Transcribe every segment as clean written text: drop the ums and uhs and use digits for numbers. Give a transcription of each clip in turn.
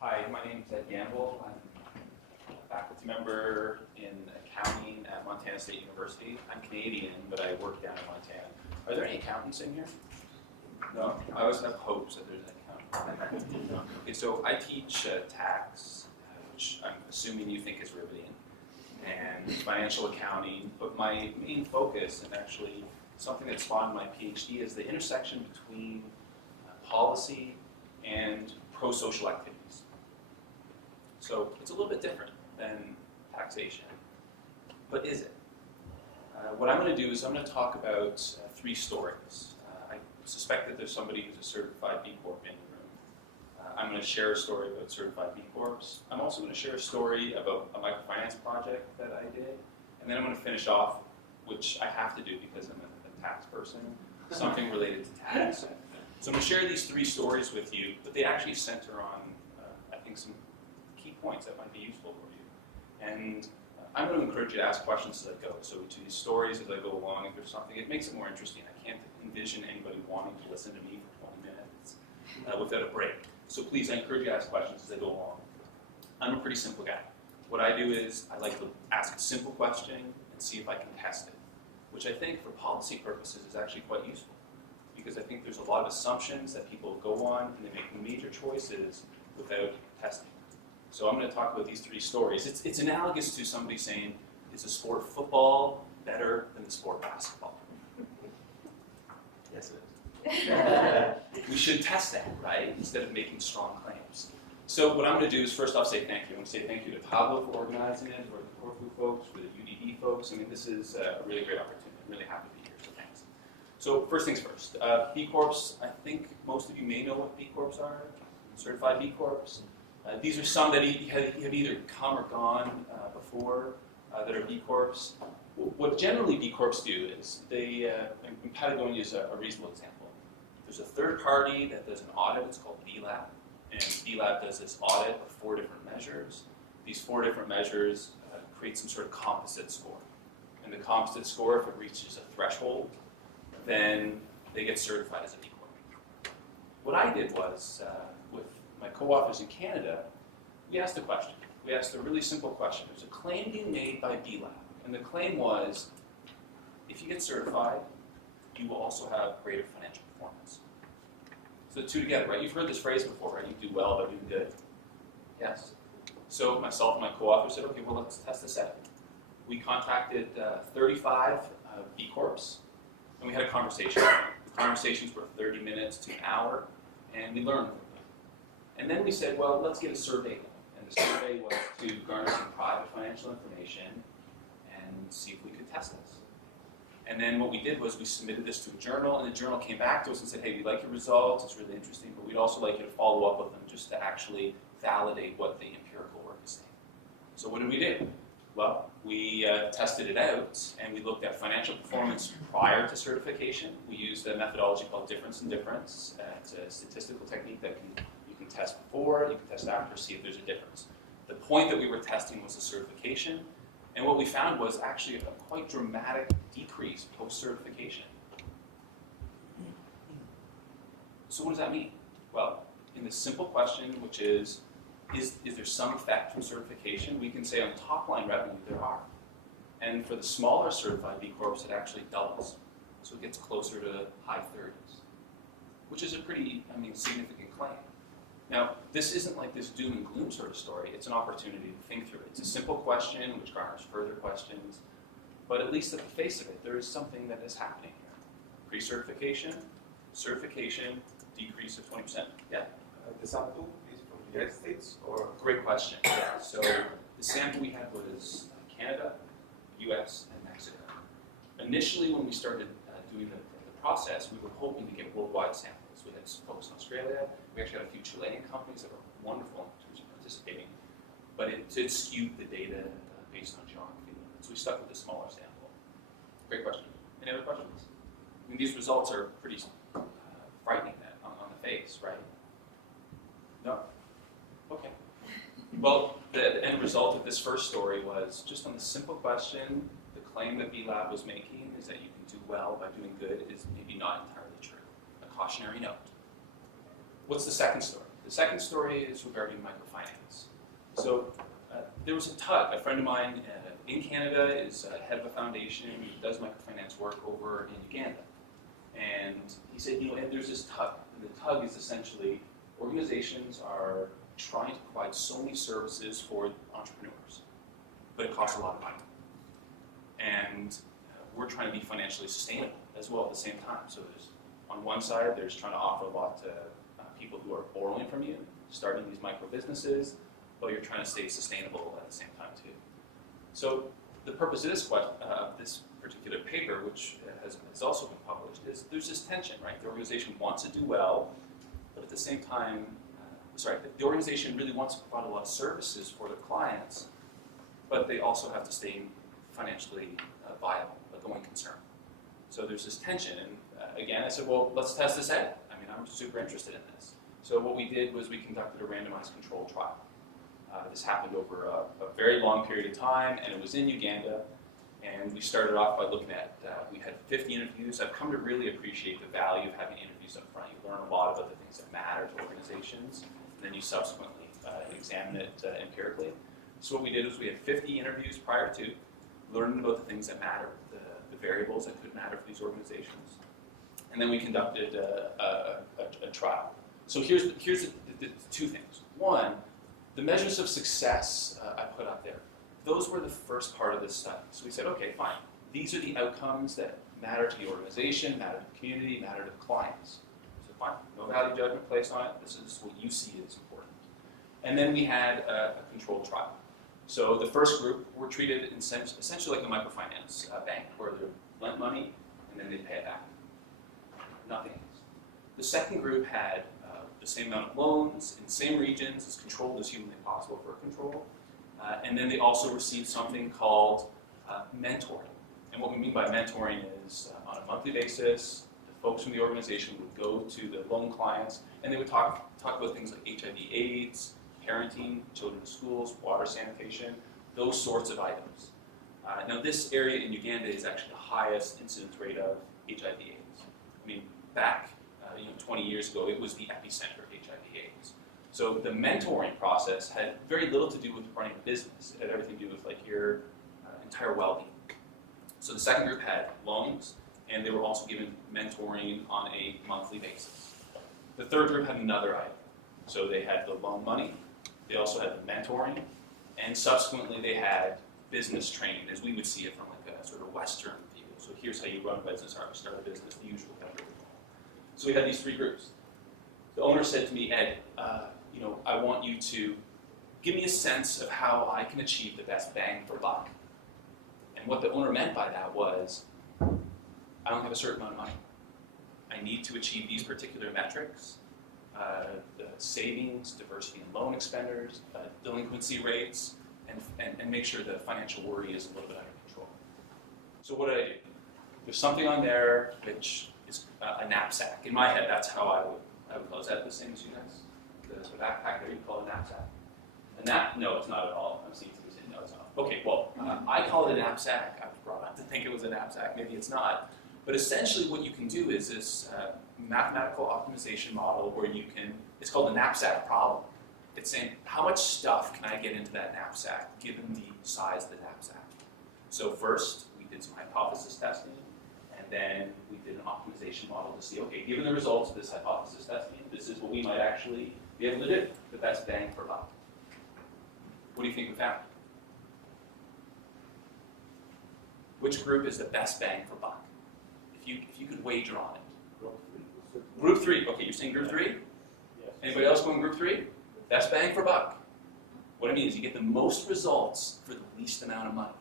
Hi, my name is Ed Gamble. I'm a faculty member in accounting at Montana State University. I'm Canadian, but I work down in Montana. Are there any accountants in here? No? I always have hopes that there's an accountant. Okay, so I teach tax, which I'm assuming you think is riveting, and financial accounting, but my main focus, and actually something that spawned my PhD, is the intersection between policy and pro-social activities. So it's a little bit different than taxation, but is it? What I'm going to do is I'm going to talk about three stories. I suspect that there's somebody who's a certified B Corp in the room. I'm going to share a story about certified B Corps. I'm also going to share a story about a microfinance project that I did, and then I'm going to finish off, which I have to do because I'm a tax person, something related to tax. So I'm going to share these three stories with you, but they actually center on, I think, some key points that might be useful for you. And I'm going to encourage you to ask questions as I go. So to these stories as I go along, if there's something, it makes it more interesting. I can't envision anybody wanting to listen to me for 20 minutes without a break. So please, I encourage you to ask questions as I go along. I'm a pretty simple guy. What I do is I like to ask a simple question and see if I can test it, which I think for policy purposes is actually quite useful, because I think there's a lot of assumptions that people go on and they make major choices without testing. So I'm going to talk about these three stories. It's analogous to somebody saying, is the sport football better than the sport basketball? Yes, it is. We should test that, right? Instead of making strong claims. So what I'm going to do is first off say thank you. I'm going to say thank you to Pablo for organizing it, for the Corfu folks, for the UDD folks. I mean, this is a really great opportunity. I'm really happy to be here, so thanks. So first things first, B Corps, I think most of you may know what B Corps are, certified B Corps. These are some that have either come or gone before that are B Corps. What generally B Corps do is they, and Patagonia is a reasonable example. There's a third party that does an audit, it's called BLAB, and BLAB does this audit of 4 different measures. These 4 different measures create some sort of composite score. And the composite score, if it reaches a threshold, then they get certified as a B Corp. What I did was, with my co-authors in Canada, we asked a question. We asked a really simple question. There's a claim being made by BLAB, and the claim was, if you get certified, you will also have greater financial performance. So the two together, right? You've heard this phrase before, right? You do well by doing good. Yes. So myself and my co-author said, okay, well, let's test this out. We contacted 35 B Corps, and we had a conversation. The conversations were 30 minutes to an hour, and we learned from them. And then we said, well, let's get a survey going. And the survey was to garner some private financial information and see if we could test this. And then what we did was we submitted this to a journal, and the journal came back to us and said, hey, we like your results, it's really interesting, but we'd also like you to follow up with them just to actually validate what the empirical work is saying. So what did we do? Well, we tested it out, and we looked at financial performance prior to certification. We used a methodology called difference in difference. It's a statistical technique that you can test before, you can test after, see if there's a difference. The point that we were testing was the certification, and what we found was actually a quite dramatic decrease post-certification. So what does that mean? Well, in this simple question, which is there some effect from certification? We can say on top-line revenue, there are. And for the smaller certified B Corps, it actually doubles. So it gets closer to high 30s, which is a pretty, significant claim. Now, this isn't like this doom and gloom sort of story. It's an opportunity to think through it. It's a simple question, which garners further questions. But at least at the face of it, there is something that is happening here. Pre-certification, certification, decrease of 20%. Yeah? The sample is from the United States or? Great question. Yeah. So the sample we had was Canada, US, and Mexico. Initially, when we started doing the process, we were hoping to get worldwide samples. We had folks in Australia. We actually had a few Chilean companies that were wonderful in terms of participating. But it skewed the data based on geography. So we stuck with a smaller sample. Great question. Any other questions? These results are pretty frightening on the face, right? No? Okay. Well, the end result of this first story was just on the simple question, the claim that BLAB was making is that you can do well by doing good is maybe not entirely true. A cautionary note. What's the second story? The The second story is regarding microfinance. So there was a tug. A friend of mine in Canada is head of a foundation who does microfinance work over in Uganda. And he said, Ed, there's this tug. And the tug is essentially organizations are trying to provide so many services for entrepreneurs, but it costs a lot of money. And we're trying to be financially sustainable as well at the same time. So there's, on one side, there's trying to offer a lot to people who are borrowing from you, starting these micro businesses, but you're trying to stay sustainable at the same time too. So the purpose of this particular paper, which has also been published, is there's this tension, right? The organization wants to do well, but at the same time, the organization really wants to provide a lot of services for their clients, but they also have to stay financially viable, a going concern. So there's this tension, and again, I said, well, let's test this out. I mean, I'm super interested in this. So what we did was we conducted a randomized controlled trial. This happened over a very long period of time, and it was in Uganda. And we started off by looking at, we had 50 interviews. I've come to really appreciate the value of having interviews up front. You learn a lot about the things that matter to organizations, and then you subsequently examine it empirically. So what we did was we had 50 interviews prior to, learning about the things that matter, the variables that could matter for these organizations. And then we conducted a trial. So here's the two things. One, the measures of success I put up there. Those were the first part of this study. So we said, okay, fine. These are the outcomes that matter to the organization, matter to the community, matter to the clients. So fine, no value judgment placed on it. This is what you see as important. And then we had a controlled trial. So the first group were treated essentially like a microfinance bank, where they lent money and then they pay it back. Nothing else. The second group had the same amount of loans in the same regions, as controlled as humanly possible for control. And then they also received something called mentoring. And what we mean by mentoring is on a monthly basis, the folks from the organization would go to the loan clients and they would talk about things like HIV/AIDS, parenting, children's schools, water sanitation, those sorts of items. Now this area in Uganda is actually the highest incidence rate of HIV/AIDS. I mean, back 20 years ago, it was the epicenter of HIV/AIDS. So the mentoring process had very little to do with running a business. It had everything to do with like your entire well-being. So the second group had loans, and they were also given mentoring on a monthly basis. The third group had another item. So they had the loan money, they also had the mentoring, and subsequently they had business training, as we would see it from like a sort of Western view. So here's how you run a business, how you start a business, the usual kind of protocol. So we had these three groups. The owner said to me, Ed, I want you to give me a sense of how I can achieve the best bang for buck. And what the owner meant by that was, I don't have a certain amount of money. I need to achieve these particular metrics, the savings, diversity in loan expenders, delinquency rates, and make sure the financial worry is a little bit under control. So what did I do? There's something on there which is a knapsack. In my head, that's how I would call it. Is that the same as you guys? The backpack there, you call it a knapsack. No, it's not at all. I'm seeing somebody saying no, it's not. Okay, well, I call it a knapsack. I was brought up to think it was a knapsack. Maybe it's not. But essentially what you can do is this mathematical optimization model where you can, it's called the knapsack problem. It's saying, how much stuff can I get into that knapsack given the size of the knapsack? So first, we did some hypothesis testing, and then we did an optimization model to see, okay, given the results of this hypothesis testing, this is what we might actually be able to do, the best bang for buck. What do you think we found? Which group is the best bang for buck? If you could wager on it. Group 3. Okay, you're saying group 3? Yes. Anybody else going group 3? Best bang for buck. What I mean is you get the most results for the least amount of money.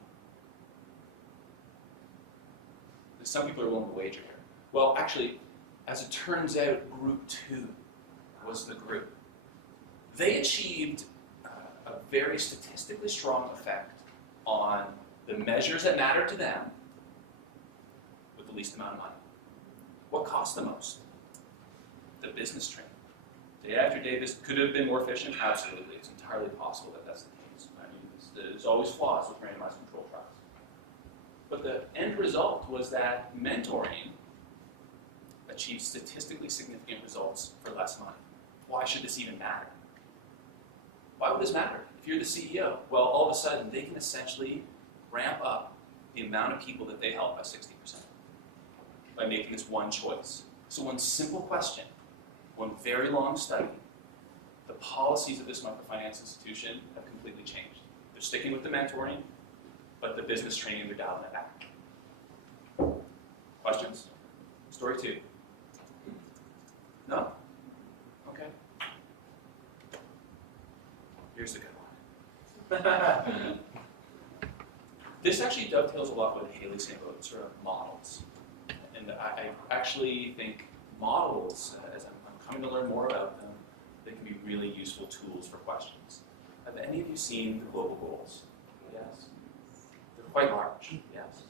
Some people are willing to wager here. Well, actually, as it turns out, group 2 was the group. They achieved a very statistically strong effect on the measures that matter to them with the least amount of money. What cost the most? The business training. Day after day, this could have been more efficient? Absolutely. It's entirely possible that that's the case. I mean, there's always flaws with randomized control trials. But the end result was that mentoring achieved statistically significant results for less money. why should this even matter? Why would this matter? If you're the CEO, well, all of a sudden, they can essentially ramp up the amount of people that they help by 60% by making this one choice. So one simple question, one very long study, the policies of this microfinance institution have completely changed. They're sticking with the mentoring, but the business training, they're dialing it back. Questions? Story 2. No? Okay. Here's the good one. This actually dovetails a lot with Haley's saying about sort of models. And I actually think models, as I'm coming to learn more about them, they can be really useful tools for questions. Have any of you seen the global goals? Yes. They're quite large, yes.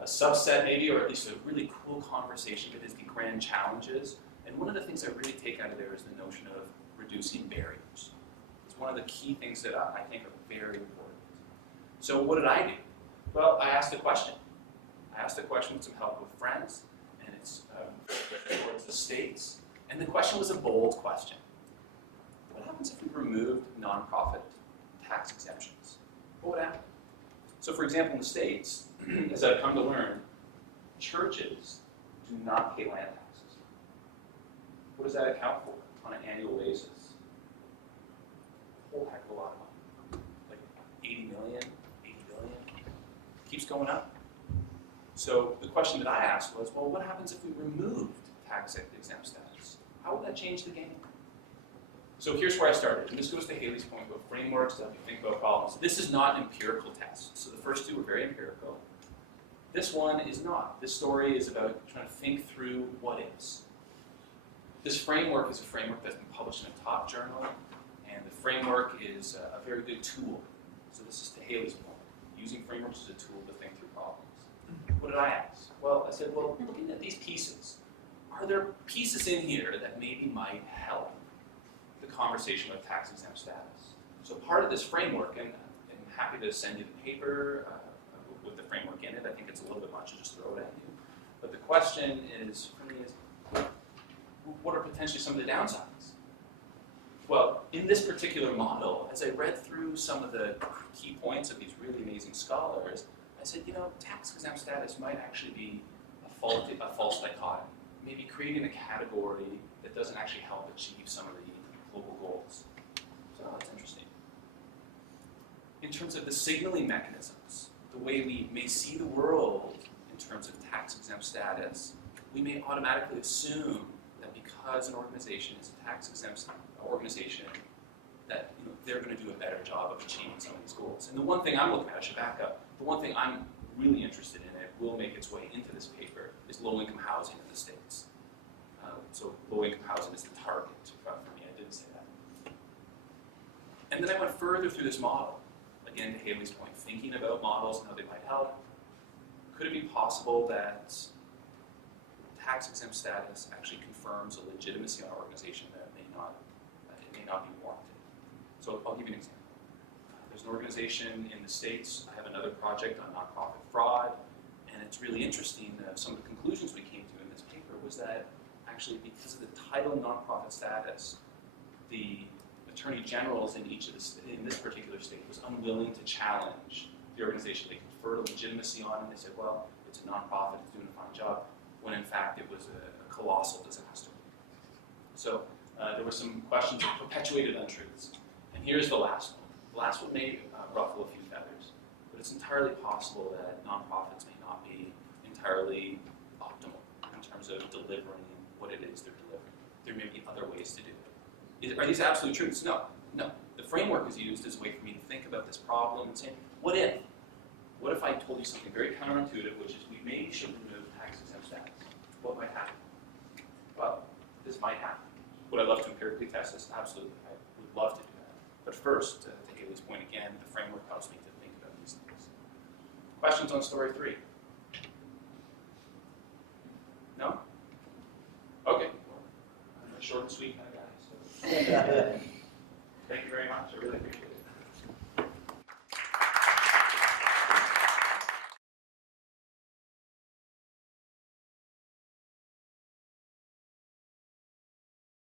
A subset maybe, or at least a really cool conversation that is the grand challenges. And one of the things I really take out of there is the notion of reducing barriers. It's one of the key things that I think are very important. So what did I do? Well, I asked a question. I asked a question with some help with friends, and it's towards the states. And the question was a bold question. What happens if we removed nonprofit tax exemptions? What would happen? So for example, in the States, as I've come to learn, churches do not pay land taxes. What does that account for on an annual basis? A whole heck of a lot of money. Like 80 million, 80 billion. Keeps going up. So the question that I asked was, well, what happens if we removed tax exempt status? How would that change the game? So here's where I started, and this goes to Haley's point about frameworks that we think about problems. This is not an empirical test. So the first two were very empirical. This one is not. This story is about trying to think through what is. This framework is a framework that's been published in a top journal, and the framework is a very good tool. So this is to Haley's point. Using frameworks as a tool to think through problems. What did I ask? Well, I said, well, looking at these pieces, are there pieces in here that maybe might help the conversation about tax-exempt status? So part of this framework, and I'm happy to send you the paper with the framework in it. I think it's a little bit much to just throw it at you. But the question is, for me, is what are potentially some of the downsides? Well, in this particular model, as I read through some of the key points of these really amazing scholars, I said, you know, tax-exempt status might actually be a false dichotomy. Maybe creating a category that doesn't actually help achieve some of the global goals. So that's interesting. In terms of the signaling mechanisms, the way we may see the world in terms of tax-exempt status, we may automatically assume that because an organization is a tax-exempt organization, that they're going to do a better job of achieving some of these goals. And the one thing I'm looking at, I should back up, the one thing I'm really interested in, it will make its way into this paper, is low-income housing in the States. So low-income housing is the target for me, I didn't say that. And then I went further through this model, again to Haley's point, thinking about models and how they might help. Could it be possible that tax-exempt status actually confirms a legitimacy on an organization that may not be warranted? So I'll give you an example. There's an organization in the States. I have another project on nonprofit fraud, and it's really interesting that some of the conclusions we came to in this paper was that actually because of the title nonprofit status, the attorney generals in in this particular state was unwilling to challenge the organization they conferred a legitimacy on, and they said, well, it's a nonprofit, it's doing a fine job, when in fact it was a colossal disaster. So there were some questions that perpetuated untruths. And here's the last one. The last one may ruffle a few feathers, but it's entirely possible that nonprofits may not be entirely optimal in terms of delivering what it is they're delivering. There may be other ways to do it. Are these absolute truths? No. The framework is used as a way for me to think about this problem and say, what if? What if I told you something very counterintuitive, which is we maybe should remove tax-exempt status? What might happen? Well, this might happen. Would I love to empirically test this? Absolutely. I would love to do that. But first, to Haley's point again, the framework helps me to think about these things. Questions on story 3? No? Okay. I'm a short and sweet kind of guy. So.